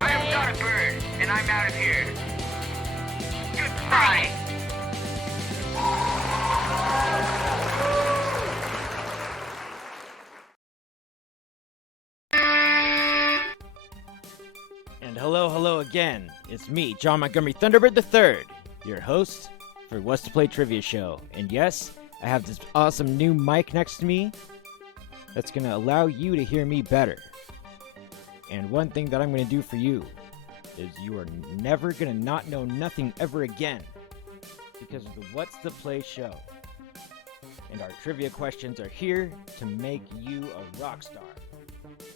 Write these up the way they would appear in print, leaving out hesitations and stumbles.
I am not a bird, and I'm out of here. Goodbye! And hello again. It's me, John Montgomery Thunderbird III, your host for What's to Play Trivia Show. And yes, I have this awesome new mic next to me that's going to allow you to hear me better. And one thing that I'm going to do for you is you are never going to not know nothing ever again because of the What's the Play show. And our trivia questions are here to make you a rock star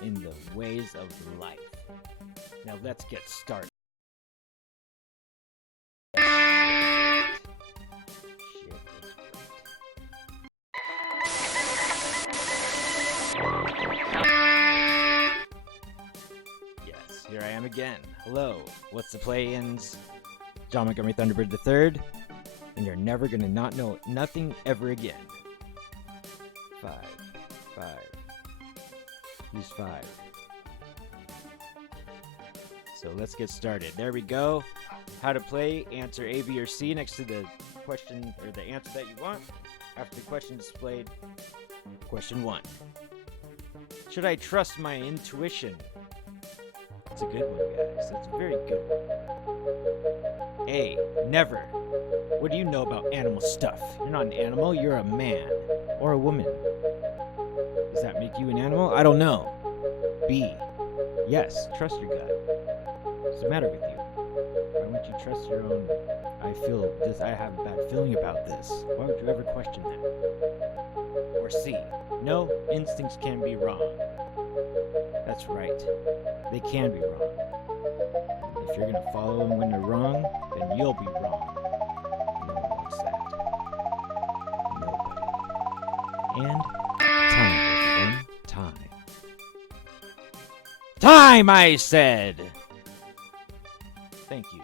in the ways of life. Now let's get started. Shit is great. Yes, here I am again. Hello, What's the Play-ins? John Montgomery Thunderbird III, and you're never gonna not know nothing ever again. 5. Use 5. So let's get started. There we go. How to play. Answer A, B, or C next to the question or the answer that you want. After the question displayed. Question 1. Should I trust my intuition? It's a good one, guys. That's a very good one. A. Never. What do you know about animal stuff? You're not an animal. You're a man. Or a woman. Does that make you an animal? I don't know. B. Yes. Trust your gut. What's the matter with you? Why wouldn't you trust your own? I have a bad feeling about this. Why would you ever question that? Or C. No, instincts can be wrong. That's right. They can be wrong. And if you're gonna follow them when they're wrong, then you'll be wrong. No one wants that. Nobody. And time, everyone. Time. Time, I said! Thank you.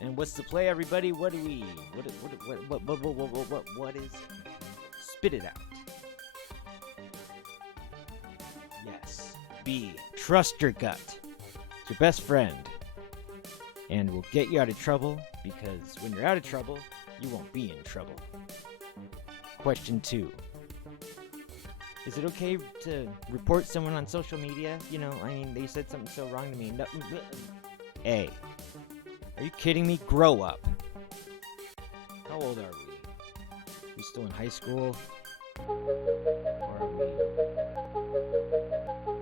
And what's the play, everybody? What is it? Spit it out. Yes. B. Trust your gut. It's your best friend. And will get you out of trouble, because when you're out of trouble, you won't be in trouble. Question 2. Is it okay to report someone on social media? You know, I mean, they said something so wrong to me. No, A. Are you kidding me? Grow up. How old are we? We still in high school? Or are we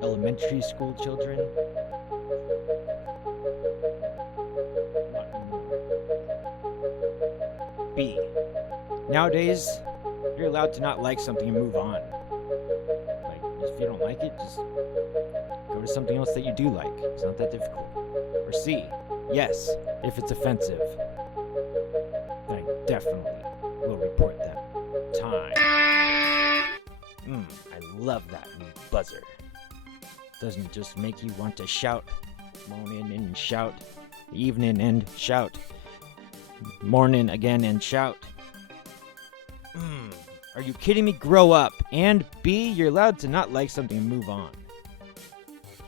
elementary school children? Not anymore. B. Nowadays, you're allowed to not like something and move on. Like, if you don't like it, just go to something else that you do like. It's not that difficult. Or C. Yes, if it's offensive, then I definitely will report them. Time. I love that new buzzer. Doesn't it just make you want to shout? Morning and shout. Evening and shout. Morning again and shout. Are you kidding me? Grow up. And B, you're allowed to not like something and move on.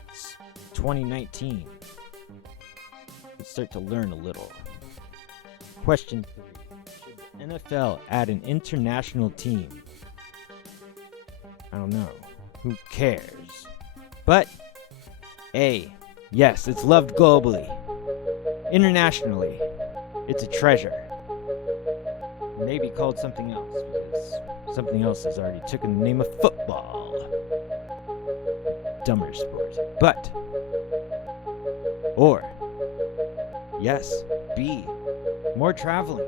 It's 2019. Let's start to learn a little. Question 3. Should the NFL add an international team? I don't know. Who cares? But A. Yes, it's loved globally. Internationally, it's a treasure. Maybe called something else, because something else has already taken the name of football. Dumber sport. But or yes, B. More traveling.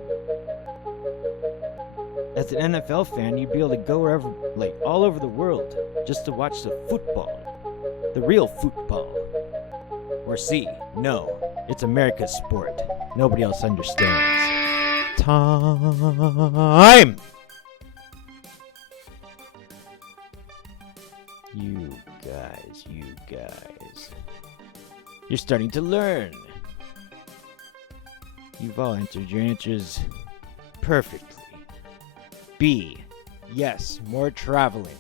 As an NFL fan, you'd be able to go wherever, like all over the world, just to watch the football. The real football. Or C, no, it's America's sport. Nobody else understands. Time! You guys. You're starting to learn. You've all entered your answers perfectly. B, yes, more traveling.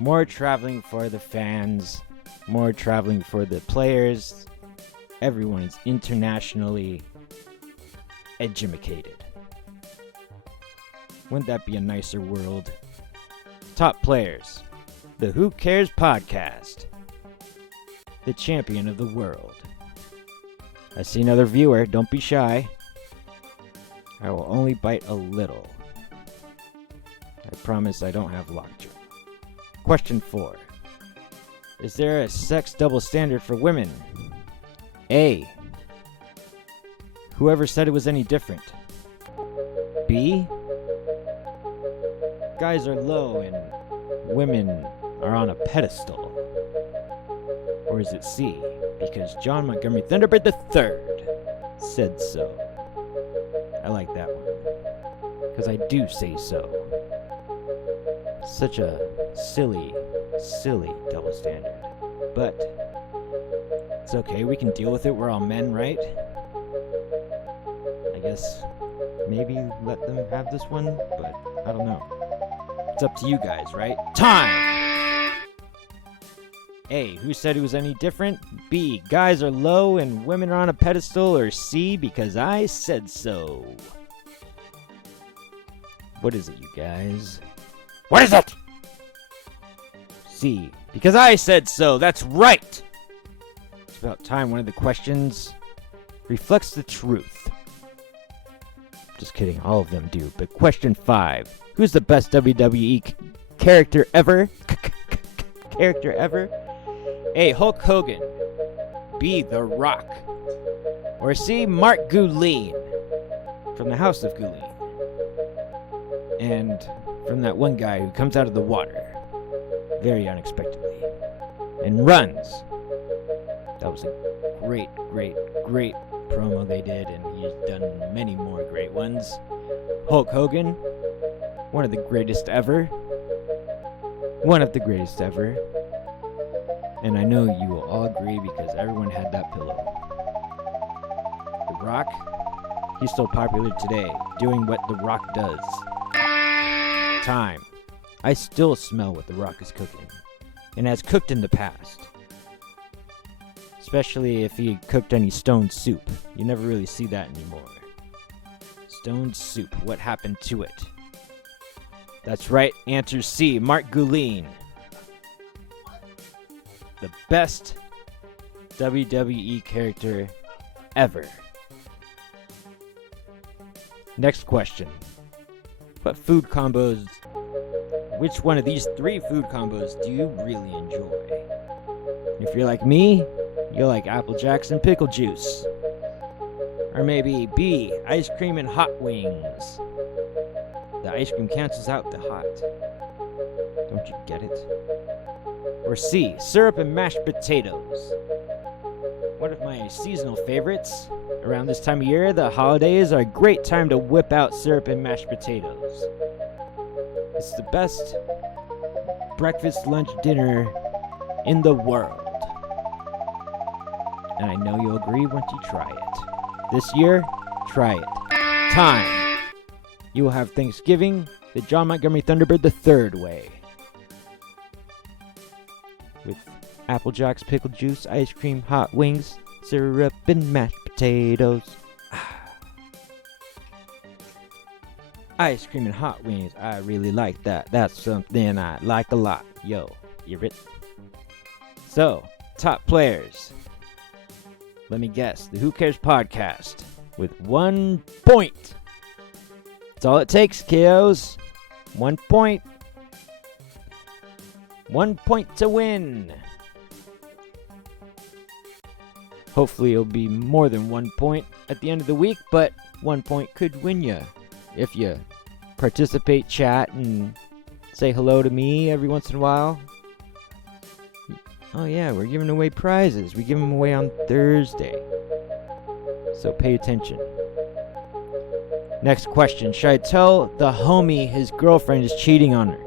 More traveling for the fans, more traveling for the players. Everyone is internationally educated. Wouldn't that be a nicer world? Top players. The Who Cares podcast. The champion of the world. I see another viewer. Don't be shy. I will only bite a little. I promise I don't have lockjaw. Question 4. Is there a sex double standard for women? A. Whoever said it was any different. B. Guys are low and women are on a pedestal. Or is it C? Because John Montgomery Thunderbird III said so. I like that one. Because I do say so. Such a silly double standard. But it's okay, we can deal with it. We're all men, right? I guess maybe let them have this one, but I don't know. It's up to you guys, right? Time! A. Who said it was any different? B. Guys are low and women are on a pedestal. Or C. Because I said so. What is it, you guys? What is it? C. Because I said so. That's right. It's about time one of the questions reflects the truth. Just kidding. All of them do. But question 5. Who's the best WWE character ever? Character ever? A. Hulk Hogan. B. The Rock. Or C. Mark Gouline from the House of Gouline. And from that one guy who comes out of the water very unexpectedly and runs. That was a great promo they did, and he's done many more great ones. Hulk Hogan, one of the greatest ever. One of the greatest ever. And I know you will all agree because everyone had that pillow. The Rock, he's still popular today, doing what The Rock does. Time. I still smell what The Rock is cooking, and has cooked in the past. Especially if he cooked any stone soup. You never really see that anymore. Stone soup, what happened to it? That's right, answer C, Mark Gouline. The best WWE character ever. Next question. Which one of these 3 food combos do you really enjoy? If you're like me, you'll like Apple Jacks and pickle juice. Or maybe B, ice cream and hot wings. The ice cream cancels out the hot. Don't you get it? Or C, syrup and mashed potatoes. One of my seasonal favorites. Around this time of year, the holidays are a great time to whip out syrup and mashed potatoes. It's the best breakfast, lunch, dinner in the world. And I know you'll agree once you try it. This year, try it. Time. You will have Thanksgiving the John Montgomery Thunderbird III way. With Apple Jacks, pickle juice, ice cream, hot wings, syrup, and mashed potatoes. Ice cream and hot wings, I really like that. That's something I like a lot. Yo, you it? So, top players. Let me guess, the Who Cares podcast with 1 point. That's all it takes, kiddos. 1 point. 1 point to win. Hopefully it'll be more than 1 point at the end of the week, but 1 point could win you if you participate, chat, and say hello to me every once in a while. Oh yeah, we're giving away prizes. We give them away on Thursday. So pay attention. Next question. Should I tell the homie his girlfriend is cheating on her?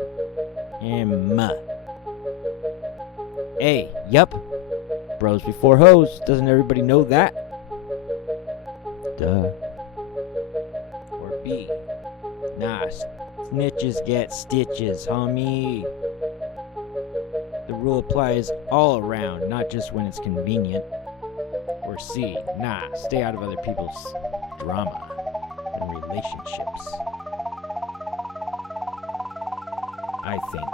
A. Yup. Bros before hoes. Doesn't everybody know that? Duh. Or B. Nah, snitches get stitches, homie. The rule applies all around, not just when it's convenient. Or C. Nah, stay out of other people's drama and relationships. I think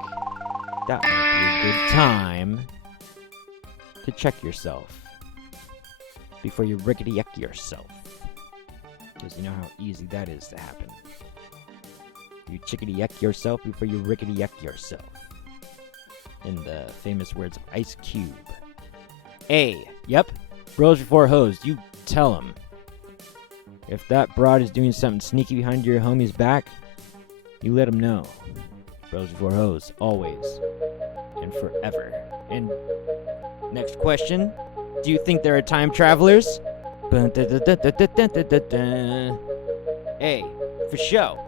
that might be a good time to check yourself before you rickety-yuck yourself. Because you know how easy that is to happen. You chickety-yuck yourself before you rickety-yuck yourself. In the famous words of Ice Cube. A. Yep. Bros before hoes. You tell him. If that broad is doing something sneaky behind your homie's back, you let him know. Bros before hoes. Always. And forever. And next question. Do you think there are time travelers? A. For show.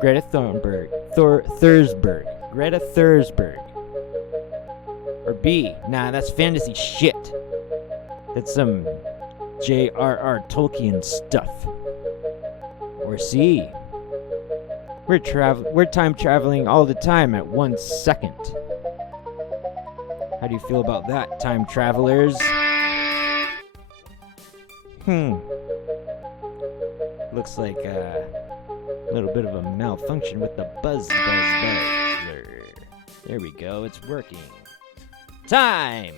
Greta Thunberg. Thursberg. Greta Thursberg. Or B. Nah, that's fantasy shit. That's some J.R.R. Tolkien stuff. Or C. We're time traveling all the time at 1 second. How do you feel about that, time travelers? Looks like a little bit of a malfunction with the buzz. There we go, it's working. Time!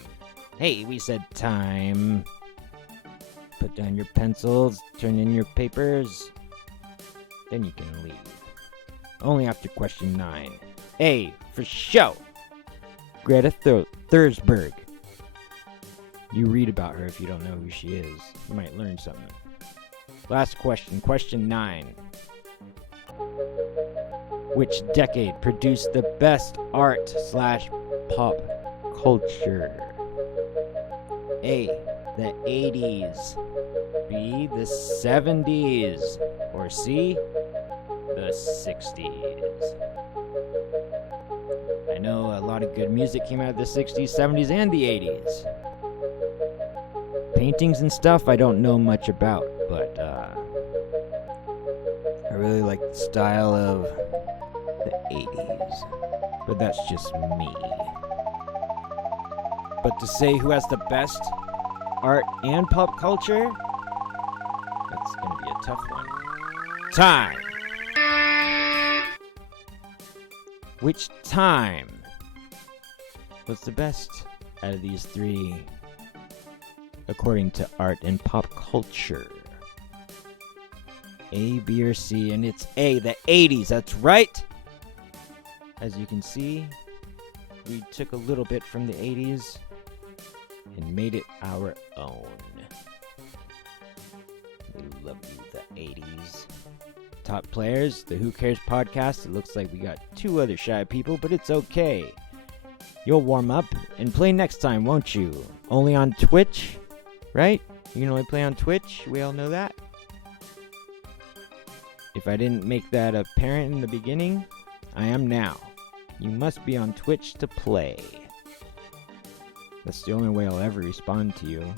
Hey, we said time. Put down your pencils, turn in your papers, then you can leave. Only after question 9. A, for show. Greta Thursberg. You read about her if you don't know who she is. You might learn something. Last question, question 9. Which decade produced the best art/pop culture? A, the 80s. B, the 70s. Or C, the 60s. I know a lot of good music came out of the 60s, 70s, and the 80s. Paintings and stuff I don't know much about, but I really like the style of the 80s. But that's just me. But to say who has the best art and pop culture, that's gonna be a tough one. Time! Which time was the best out of these three, according to art and pop culture? A, B, or C, and it's A, the 80s, that's right! As you can see, we took a little bit from the 80s and made it our own. We love you, the 80s. Top players, the Who Cares podcast. It looks like we got 2 other shy people, but it's okay. You'll warm up and play next time, won't you? Only on Twitch, right? You can only play on Twitch. We all know that. If I didn't make that apparent in the beginning, I am now. You must be on Twitch to play. That's the only way I'll ever respond to you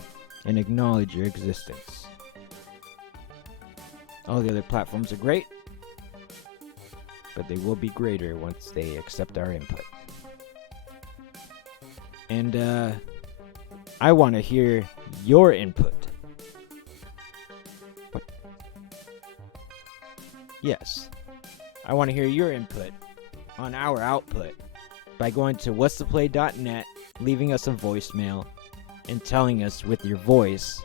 and acknowledge your existence. All the other platforms are great, but they will be greater once they accept our input. And I want to hear your input. What? Yes, I want to hear your input on our output by going to whatstheplay.net, leaving us a voicemail, and telling us with your voice